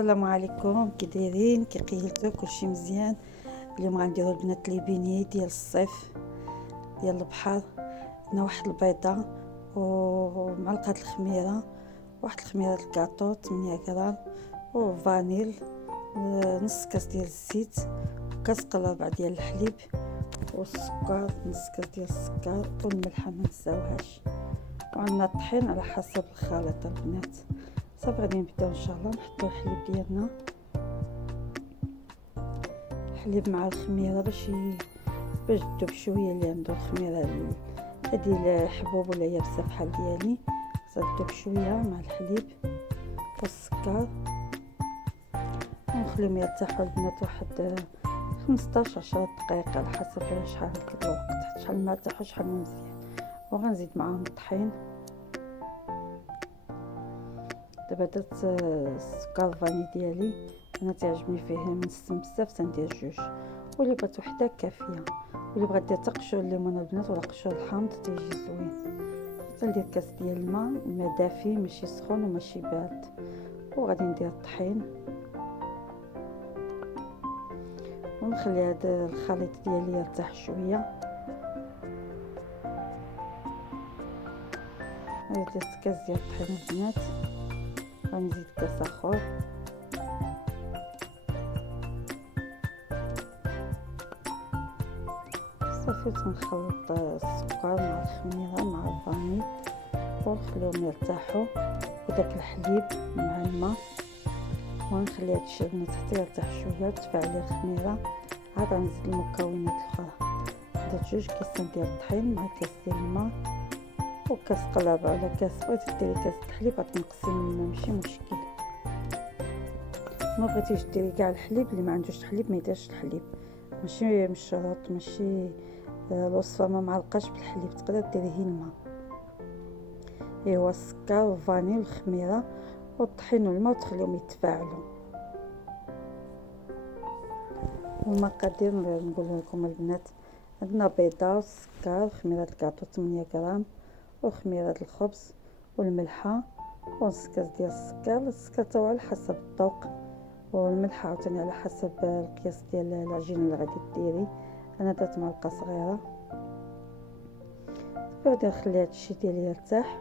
السلام عليكم، كي دايرين؟ كي قيلتو؟ كلشي مزيان؟ اليوم غنديرو البنات لي بيني ديال الصيف ديال البحر. هنا واحد البيضه ومعلقه الخميره، واحد الخميره الكاطو 8 غرام، وفانيل، نص كاس ديال الزيت، وكاس قرابع ديال الحليب، والسكر نص كاس ديال السكر، والملح ما نساوهاش، وعندنا الطحين على حسب الخليط البنات. صافي غادي نبداو ان شاء الله نحطو الحليب ديالنا، الحليب مع الخميره باش تذوب شويه. اللي عنده الخميره هادي الحبوب ولا يابسه بحال ديالي تذوب شويه مع الحليب والسكر، ونخليهم يرتاحوا البنات واحد 15-10 دقائق على حسب شحال الوقت، شحال ما ارتاحوا شحال ما مزيان. وغنزيد معاهم الطحين. دابا درت السكر فاني ديالي، انا تعجبني فيه منسم بزاف تندير 2، واللي بغات وحده كافيه، واللي بغات دير قشور الليمون البنات ولا قشور الحامض تيجي زوين. غندير كاس ديال الماء دافي ماشي سخون وماشي بارد، وغادي ندير الطحين ونخلي هذا الخليط ديالي يرتاح شويه. درت كاس ديال الطحين البنات، غنزيد كاس اخر، صافي تنخلط السكر مع الخميره مع الفاني ونخليهم يرتاحوا، وداك الحليب مع الماء، ونخلي هادشي البنات حتى يرتاح شويه وتفاعل الخميره. عاد غنزيد المكونات الاخرى، درت 2 كيسان ديال الطحين مع كاس ديال الماء وكاس قرابه ولا كاس، بغيتي ديري كاس الحليب غتنقصي من الماء ماشي مشكل. ما بغيتيش ديري كاع الحليب، اللي ما عندوش الحليب ما يديرش الحليب، ماشي من الشروط، ماشي الوصفه ما معلقاش بالحليب، تقدر ديريه الماء. ايوا السكر والفاني والخميره والطحين والماء وتخليهم يتفاعلوا. والمقادير نقول لكم البنات، عندنا بيضه والسكر، خميره الكاطو 8 غرام، وخميره الخبز والملحه، ونص كاس ديال السكر تا على حسب الذوق، والملح عاوتاني على حسب القياس ديال العجينه اللي غادي ديري. انا درت معلقه صغيره. غادي نخلي هادشي ديالي يرتاح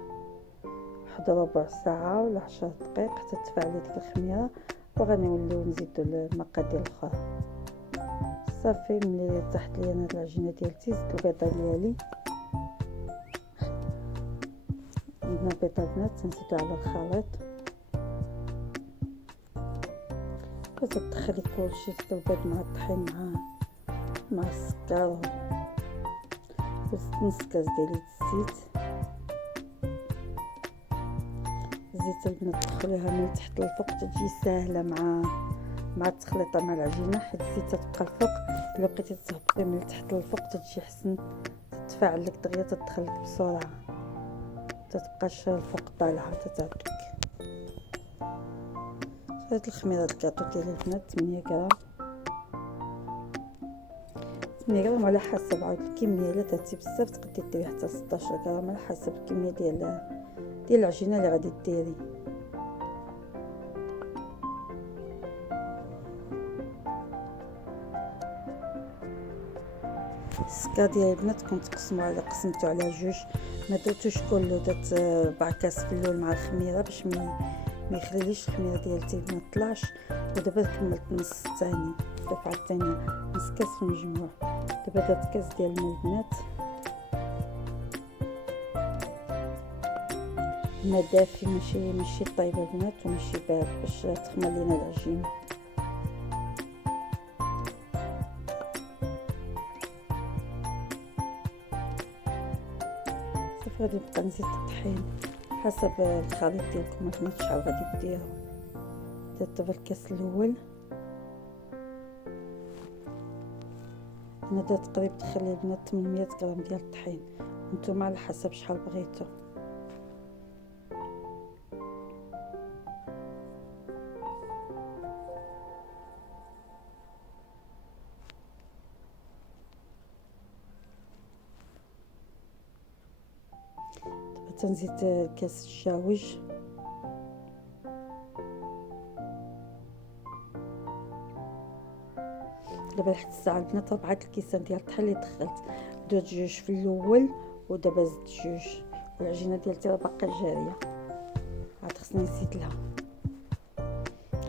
واحد ربع ساعه ولا 10 دقائق حتى تفاعل ديك الخميره، وغنوليو نزيدو المقادير الاخرى. صافي ملي ارتاحت لي انا العجينه ديالتي، زدت البيضه ديالي، عندنا بيضه بنات نزيدو على الخليط، كتدخلي كلشي، زدت البيض مع الطحين مع السكر، وزدت نص كاس ديال الزيت البنات تدخليها من تحت للفوق تجي ساهله مع التخليطه مع العجينه، حيت الزيت تبقى الفوق. الا بقيتي تهبطي من تحت للفوق تجي حسن تتفاعل لك دغيا، تدخل لك بسرعه، تتبقاش الفوق طالعه تتعبك. هاد الخميره الكاطو ديال البنات 8 غرام، 8 غرام على حسب عاود الكميه. الا درتي بزاف تقدري ديري حتى 16 غرام على حسب الكميه ديال العجينه اللي غادي ديري. السكر ديال البنات كنت قسمتو على 2، ما درتوش كله، درت 4 كاس في الاول مع الخميره باش ما يخليليش الخميره ديالتي ما طلعش. ودابا كملت نص الثاني، الدفعه الثانيه نص كاس في المجموع. دابا درت كاس ديال الماء البنات، الماء دافي ماشي طايب البنات وماشي بارد باش تخمر لينا العجينه. صافي غادي نبقى نزيد الطحين حسب الخليط ديالكم البنات شحال غادي ديروا. درت دابا الكاس الاول، انا درت تقريبا تخلي البنات 800 غرام ديال الطحين، نتوما على حسب شحال بغيتو. تنزيد كاس الشاوج، دابا لحد الساعه البنات 4 الكيسان ديال الطحين اللي دخلت. درت 2 في الاول ودابا زدت 2، والعجينه ديالتي راه باقا جاريه. عاد خصني نزيد لها،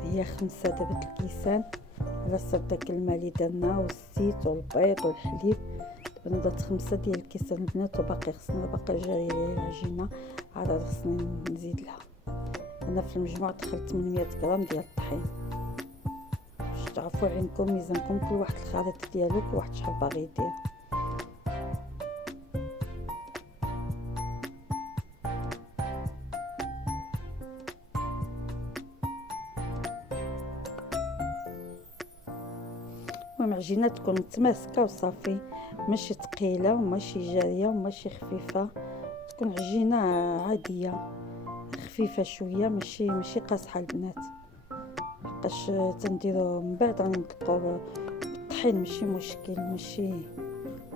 هي 5 دابا الكيسان على حسب داك الماء اللي درنا والزيت والبيض والحليب. دابا درت 5 ديال الكيسان البنات، وباقي خصني باقا جاريه ليا العجينه، عاد خصني نزيد لها. انا في المجموع دخلت 800 غرام ديال الطحين باش تعرفوا عينكم ميزانكم، كل واحد الخليط ديالو كل واحد شحال باغي يدير. المهم عجينه تكون متماسكه وصافي، ماشي ثقيله وماشي جاريه وماشي خفيفه، تكون عجينه عاديه خفيفه شويه، ماشي قاصحه البنات، باش تنديرو من بعد راني نطلقو الطحين ماشي مشكل. ماشي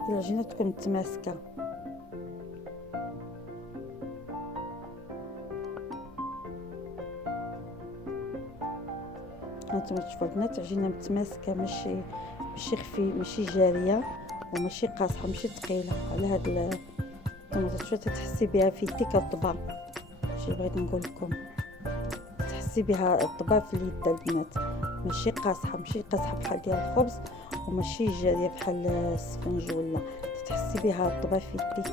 العجينه تكون متماسكه. هانتوما تشوفوا البنات عجينه متماسكه، ماشي ماشي جاريه وماشي قاصحه ماشي ثقيله. على هاد نتوما تحسي بها في يديك الطبا، شي بغيت نقول لكم تحسي بها الطبا في اليد البنات، ماشي قاصحه بحال ديال الخبز وماشي جاريه بحال السفنج، ولا تحسي بها الطبا في يديك.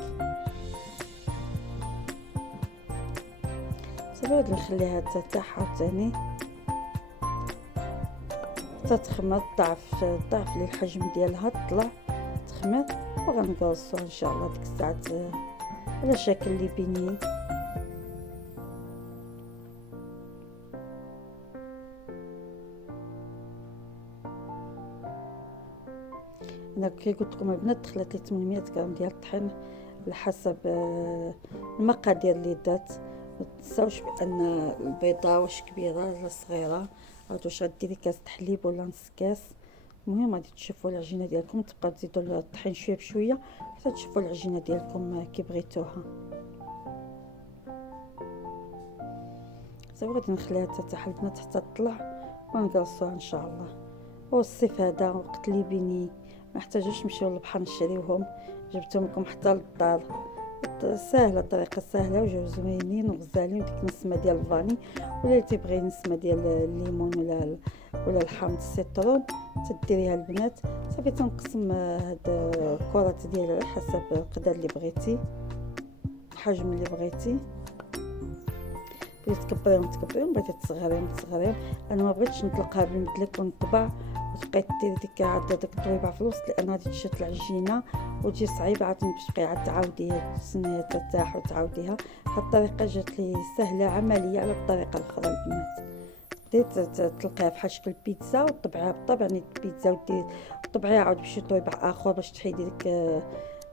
صافي نخليها ترتاح عاوتاني حتى تخمر ضعف لي الحجم ديالها طلع تخمر، وغنقصو ان شاء الله ديك الساعات على شكل لي بيني. انا كي قلت لكم البنات دخلت لي 800 غرام ديال الطحين على حسب المقادير اللي دات. ما تنساوش بان البيضه واش كبيره ولا صغيره، عاد واش غديري كاس حليب ولا نص كاس. المهم غادي تشوفوا العجينه ديالكم، تبقاو تزيدوا الطحين شويه بشويه حتى تشوفوا العجينه ديالكم كي بغيتوها. صافي غادي نخليها ترتاح البنات حتى تطلع ونقصوها ان شاء الله. والصيف هذا وقت لي بيني ما احتاجوش نمشيو للبحر نشريوهم، جبتهم لكم حتى للدار. سهله، طريقه سهله وجاو زوينين وغزالين. ديك نسمه ديال الفاني، ولا اللي تيبغي نسمه ديال الليمون ولا الحامض السيترون تديريها البنات. صافي تنقسم هاد الكرات ديال على حسب القدر اللي بغيتي، الحجم اللي بغيتي. بغيتي تكبريهم بغيتي تصغريهم. انا ما بغيتش نطلقها بالمدلك ونطبع وتبقاي ديري ديك الطويبه في الوسط، لان غادي تشد العجينه وتجي صعيبه عاوتاني باش تبقاي عاد تعاوديها تسنيها ترتاح وتعاوديها. هاد الطريقه جات لي سهله عمليه على الطريقه الاخرى البنات. بديت تلقيها بحال شكل بيتزا وطبعيها بالطبع، يعني بيتزا وديري طبعيها عاود بشي طويبع اخر باش تحيدي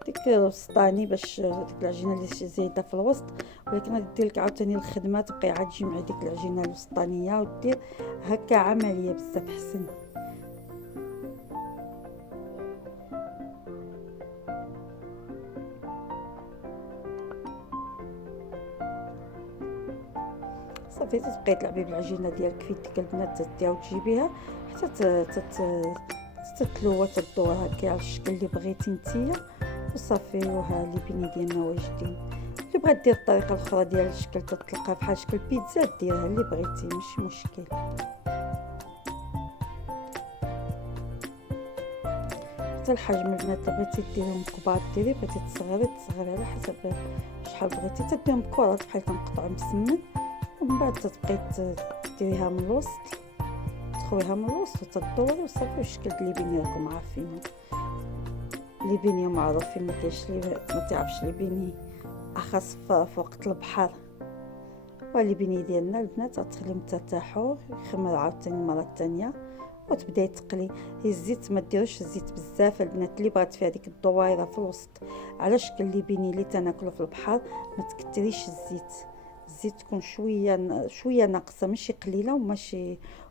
ديك الوسطاني، باش ديك العجينه اللي زايده في الوسط. ولكن غادي دير لك عاوتاني الخدمه تبقاي عاد تجمعي ديك العجينه الوسطانيه ودير هكا، عمليه بزاف حسن. صافي تبقاي تلعبي بالعجينه ديالك في يديك البنات، تديها وتجيبيها حتى تتلوى تدورها هكا على الشكل اللي بغيتي نتيا، وصافي. وها لي بيني ديالنا واجدين. اللي بغات دير الطريقه الاخرى ديال الشكل تطلقها بحال شكل بيتزا ديرها اللي بغيتي ماشي مشكل. حتى الحجم البنات اللي بغيتي ديرهم كبار ديري، بغيتي تصغري على حسب شحال بغيتي. تديهم كرات بحال كنقطعو مسمن، ومن بعد تبقاي ديريها من الوسط، تخويها من الوسط وتدوري وصافي. الشكل اللي بيني راكم عارفينه، اللي بيني معروفين، ما كاينش اللي ما تعرفش اللي بيني، اخص في وقت البحر. واللي بيني ديالنا البنات غتخليهم ترتاحوا يخمر عاوتاني مره ثانيه وتبداي تقلي. الزيت ما ديروش الزيت بزاف البنات، اللي بغات فيها ديك الدويره في الوسط على شكل اللي بيني اللي تناكلو في البحر ما تكتريش الزيت تكون شويه ناقصه، ماشي قليله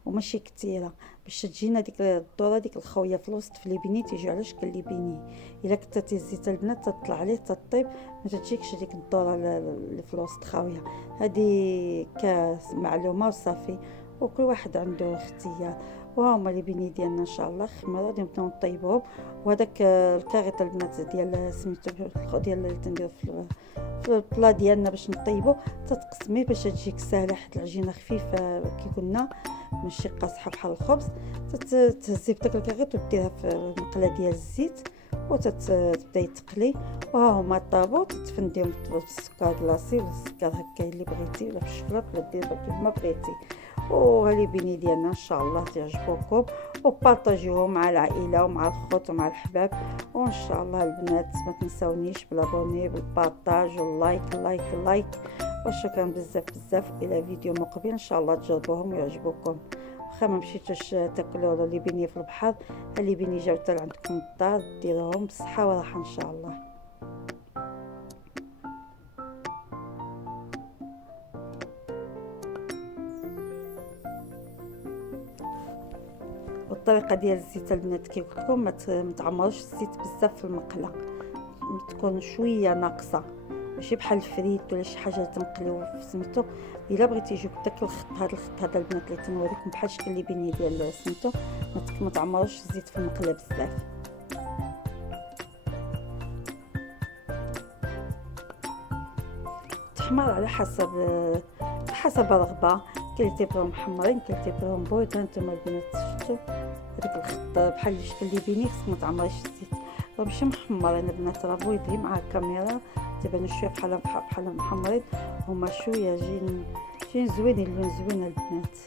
وماشي كثيره، باش تجينا ديك الدوره ديك الخويه في الوسط في ليبيني تيجي على شكل ليبيني. الا كثرتي الزيت البنات تطلع عليه تطيب، ما تجيكش ديك الدوره اللي في الوسط خاويه. هذه كمعلومه وصافي. وكل واحد عنده اختيار. وها هما لي بيني ديالنا ان شاء الله خمروا، غادي نبداو نطيبوهم. وهذاك الكاريط البنات ديال سميتو ديال اللي تنديرو في البلا ديالنا باش نطيبو، تتقسمي باش تجيك ساهله، حيت العجينه خفيفه كي قلنا ماشي قاصحه بحال الخبز. تهزي بداك الكاريط وديرها في المقله ديال الزيت وتبدا يتقلي. وها هما طابو، تتفنديهم بالسكر كلاصي ولا السكر هكا اللي بغيتي، ولا بالشكلاط، ولا دير كيف ما بغيتي. وهالي بيني ديالنا ان شاء الله تعجبوكم، وبارطاجيوهم مع العائله ومع الخوت ومع الحباب. وان شاء الله البنات ما تنساونيش بالابوني بالبارطاج واللايك لايك لايك. وشكرا بزاف بزاف، الى فيديو مقبل ان شاء الله تجربوهم ويعجبوكم. واخا ما مشيتوش تاكلوا لي بيني في البحر، اللي بيني جاو حتى عندكم الدار ديروهم بصحه وراحه ان شاء الله. والطريقه ديال الزيت البنات كي قلت لكم، ما تعمروش الزيت بزاف في المقله، تكون شويه ناقصه، ماشي بحال الفريت ولا شي حاجه اللي تنقليو في سميتو. الا بغيتي يجيوك داك الخط هذا البنات اللي تنوريكم بحال الشكل اللي بيني ديال سميتو، ما تعمروش الزيت في المقله بزاف. تحمر على حسب الرغبه، كاين اللي تيبغيهم محمرين، كاين اللي تيبغيهم بويض. نتوما البنات شفتوا هذاك الخط بحال الشكل اللي بيني، خصك ما تعمريش الزيت، راه ماشي محمرين البنات، راه بويضين مع الكاميرا تيبانو شويه بحال محمرين، هما شويه جايين زوينين، اللون زوين البنات.